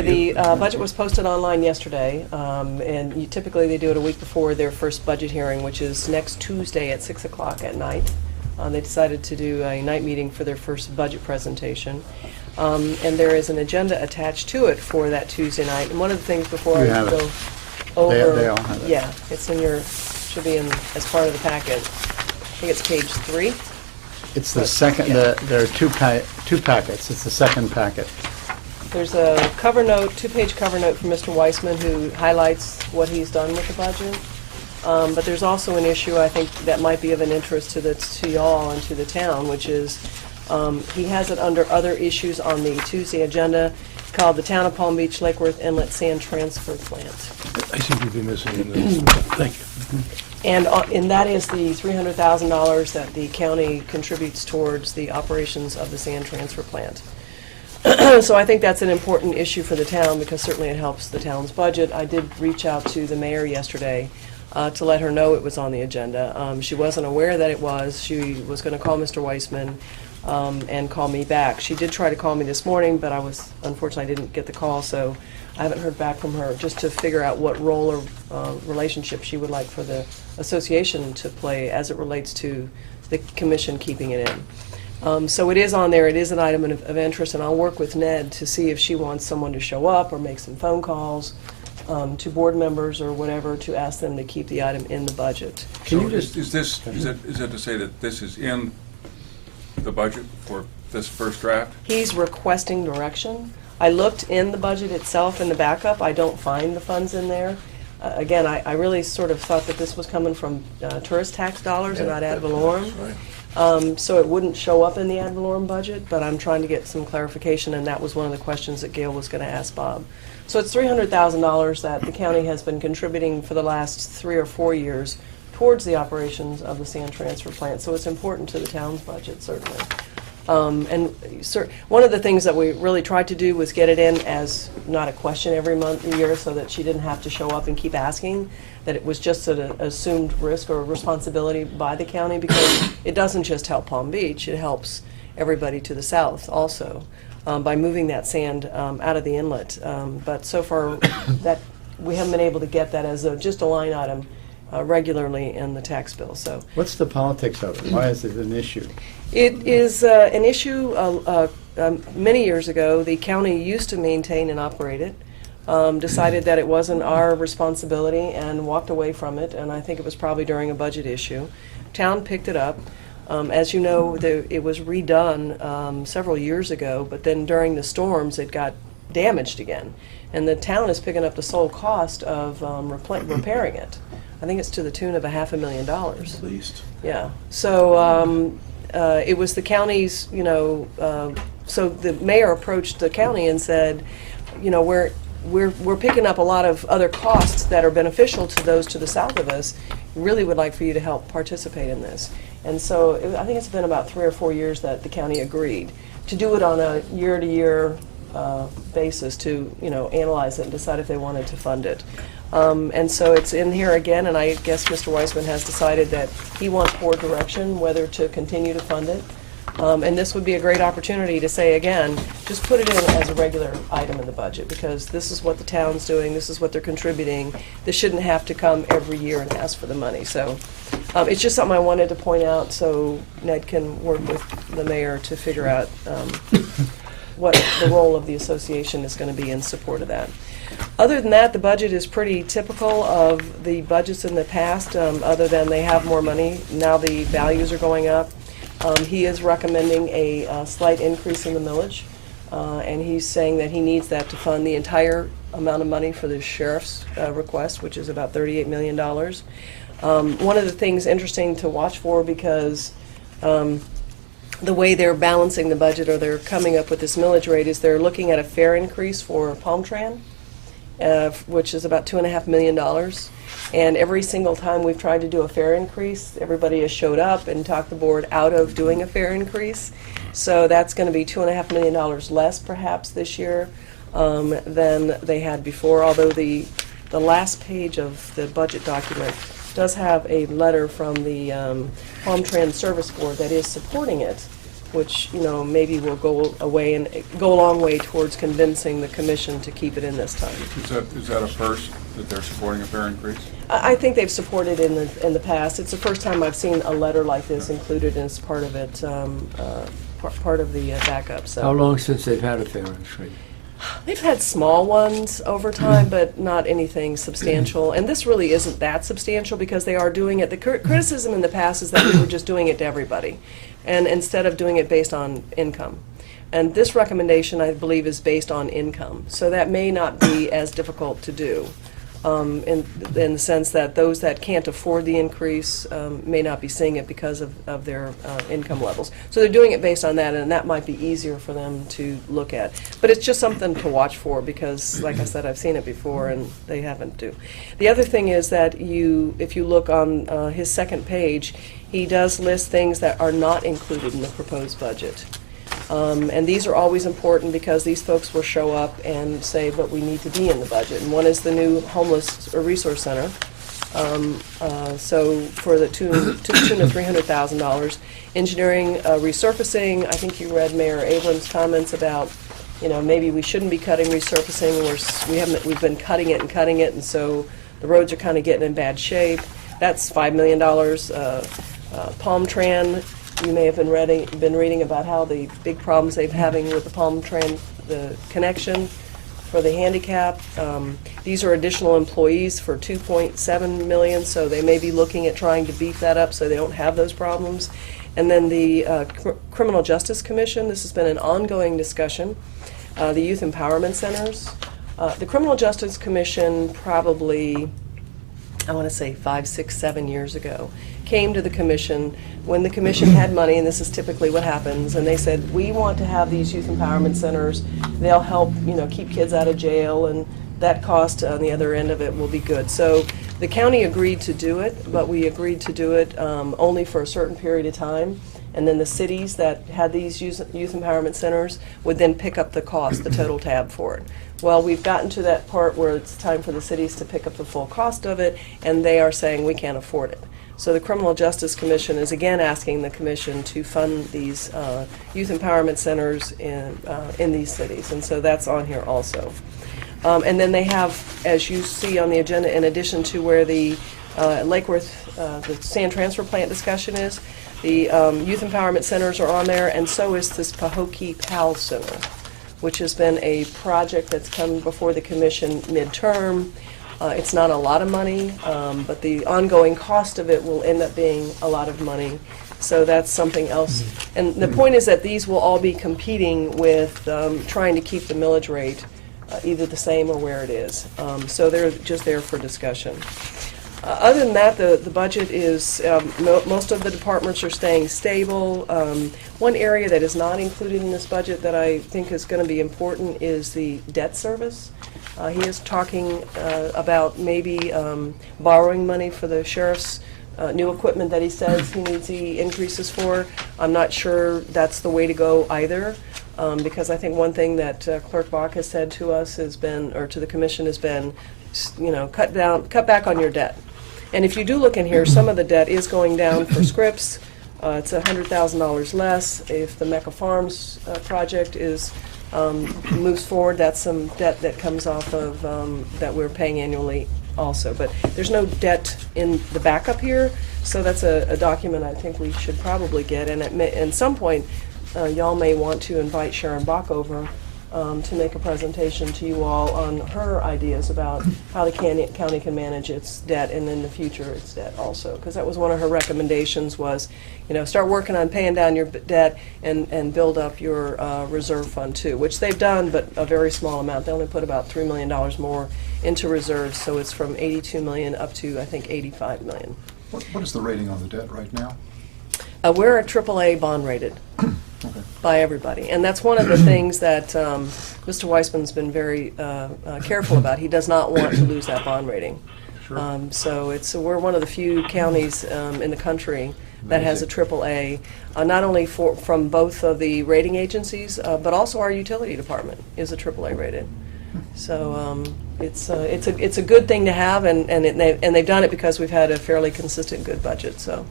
The budget was posted online yesterday, and typically they do it a week before their first budget hearing, which is next Tuesday at 6 o'clock at night. They decided to do a night meeting for their first budget presentation. And there is an agenda attached to it for that Tuesday night. And one of the things before I go over, They all have it. yeah, it's in your, should be in as part of the packet. I think it's page 3. It's the second, Yeah. there are two packets. It's the second packet. There's a cover note, 2-page cover note from Mr. Weissman who highlights what he's done with the budget. But there's also an issue I think that might be of an interest to y'all and to the town, which is he has it under other issues on the Tuesday agenda called the Town of Palm Beach Lake Worth Inlet Sand Transfer Plant. I seem to be missing in this. Thank you. And that is the $300,000 that the county contributes towards the operations of the sand transfer plant. So I think that's an important issue for the town because certainly it helps the town's budget. I did reach out to the mayor yesterday to let her know it was on the agenda. She wasn't aware that it was. She was going to call Mr. Weissman and call me back. She did try to call me this morning, but unfortunately I didn't get the call, so I haven't heard back from her just to figure out what role or relationship she would like for the association to play as it relates to the commission keeping it in. So it is on there. It is an item of interest, and I'll work with Ned to see if she wants someone to show up or make some phone calls to board members or whatever to ask them to keep the item in the budget. Can you just, Is that to say that this is in the budget for this first draft? He's requesting direction. I looked in the budget itself in the backup. I don't find the funds in there. Again, I really sort of thought that this was coming from tourist tax dollars and not ad valorem. So it wouldn't show up in the ad valorem budget, but I'm trying to get some clarification, and that was one of the questions that Gail was going to ask Bob. So it's $300,000 that the county has been contributing for the last 3 or 4 years towards the operations of the sand transfer plant. So it's important to the town's budget, certainly. One of the things that we really tried to do was get it in as not a question every year so that she didn't have to show up and keep asking, that it was just an assumed risk or responsibility by the county, because it doesn't just help Palm Beach, it helps everybody to the south also by moving that sand out of the inlet. But so far that we haven't been able to get that as just a line item regularly in the tax bill. So What's the politics of it? Why is it an issue? it is an issue. Many years ago, the county used to maintain and operate it, decided that it wasn't our responsibility and walked away from it, and I think it was probably during a budget issue. Town picked it up. As you know, it was redone several years ago, but then during the storms it got damaged again. And the town is picking up the sole cost of repairing it. I think it's to the tune of $500,000. at least? Yeah, so it was the county's, so the mayor approached the county and said, we're picking up a lot of other costs that are beneficial to those to the south of us. Really would like for you to help participate in this. And so I think it's been about 3 or 4 years that the county agreed to do it on a year-to-year basis to, analyze it and decide if they wanted to fund it. And so it's in here again, and I guess Mr. Weissman has decided that he wants board direction whether to continue to fund it. And this would be a great opportunity to say again, just put it in as a regular item in the budget, because this is what the town's doing, this is what they're contributing. This shouldn't have to come every year and ask for the money. So it's just something I wanted to point out so Ned can work with the mayor to figure out what the role of the association is going to be in support of that. Other than that, the budget is pretty typical of the budgets in the past, other than they have more money. Now the values are going up. He is recommending a slight increase in the millage, and he's saying that he needs that to fund the entire amount of money for the sheriff's request, which is about $38 million. One of the things interesting to watch for, because the way they're balancing the budget, or they're coming up with this millage rate, is they're looking at a fare increase for Palm Tran, which is about $2.5 million. And every single time we've tried to do a fare increase, everybody has showed up and talked the board out of doing a fare increase. So that's going to be $2.5 million less perhaps this year than they had before, although the last page of the budget document does have a letter from the Palm Tran Service Board that is supporting it. which, maybe will go a long way towards convincing the commission to keep it in this time. Is that a first, that they're supporting a fair increase? I think they've supported in the past. It's the first time I've seen a letter like this included as part of it, part of the backup. So How long since they've had a fair increase? they've had small ones over time, but not anything substantial. And this really isn't that substantial because they are doing it. The criticism in the past is that we were just doing it to everybody, and instead of doing it based on income. And this recommendation, I believe, is based on income. So that may not be as difficult to do. In the sense that those that can't afford the increase may not be seeing it because of their income levels. So they're doing it based on that, and that might be easier for them to look at. But it's just something to watch for because, like I said, I've seen it before, and they haven't do. The other thing is that if you look on his second page, he does list things that are not included in the proposed budget. And these are always important because these folks will show up and say, but we need to be in the budget. And one is the new homeless resource center. So for the tune of $300,000. Engineering resurfacing, I think you read Mayor Abrams' comments about, maybe we shouldn't be cutting resurfacing. We've been cutting it, and so the roads are kind of getting in bad shape. That's $5 million. Palm Tran. You may have been reading about how the big problems they're having with the connection for the handicap. These are additional employees for $2.7 million, so they may be looking at trying to beef that up so they don't have those problems. And then the Criminal Justice Commission, this has been an ongoing discussion. The Youth Empowerment Centers. The Criminal Justice Commission probably, I want to say 5, 6, 7 years ago, came to the commission when the commission had money, and this is typically what happens, and they said, we want to have these youth empowerment centers. They'll help, keep kids out of jail, and that cost on the other end of it will be good. So the county agreed to do it, but we agreed to do it only for a certain period of time. And then the cities that had these youth empowerment centers would then pick up the cost, the total tab for it. Well, we've gotten to that part where it's time for the cities to pick up the full cost of it, and they are saying we can't afford it. So the Criminal Justice Commission is again asking the commission to fund these youth empowerment centers in these cities, and so that's on here also. And then they have, as you see on the agenda, in addition to where the Lake Worth, the sand transfer plant discussion is, the youth empowerment centers are on there, and so is this Pahokee PAL Center, which has been a project that's come before the commission midterm. It's not a lot of money, but the ongoing cost of it will end up being a lot of money. So that's something else. And the point is that these will all be competing with trying to keep the millage rate either the same or where it is. So they're just there for discussion. Other than that, the budget is, most of the departments are staying stable. One area that is not included in this budget that I think is going to be important is the debt service. He is talking about maybe borrowing money for the sheriff's new equipment that he says he needs the increases for. I'm not sure that's the way to go either, because I think one thing that Clerk Bach has said to us has been, or to the commission has been, cut back on your debt. And if you do look in here, some of the debt is going down for Scripps. It's $100,000 less. If the Mecca Farms project moves forward, that's some debt that comes off of that we're paying annually also. But there's no debt in the backup here, so that's a document I think we should probably get. And at some point, y'all may want to invite Sharon Bach over to make a presentation to you all on her ideas about how the county can manage its debt and in the future its debt also. Because that was one of her recommendations was, start working on paying down your debt and build up your reserve fund too, which they've done, but a very small amount. They only put about $3 million more into reserves, so it's from $82 million up to, I think, $85 million. What is the rating on the debt right now? We're a AAA bond rated. Okay. By everybody. And that's one of the things that Mr. Weissman's been very careful about. He does not want to lose that bond rating. Sure. So we're one of the few counties in the country that has a AAA, not only from both of the rating agencies, but also our utility department is a AAA rated. So it's a good thing to have, and they've done it because we've had a fairly consistent good budget. So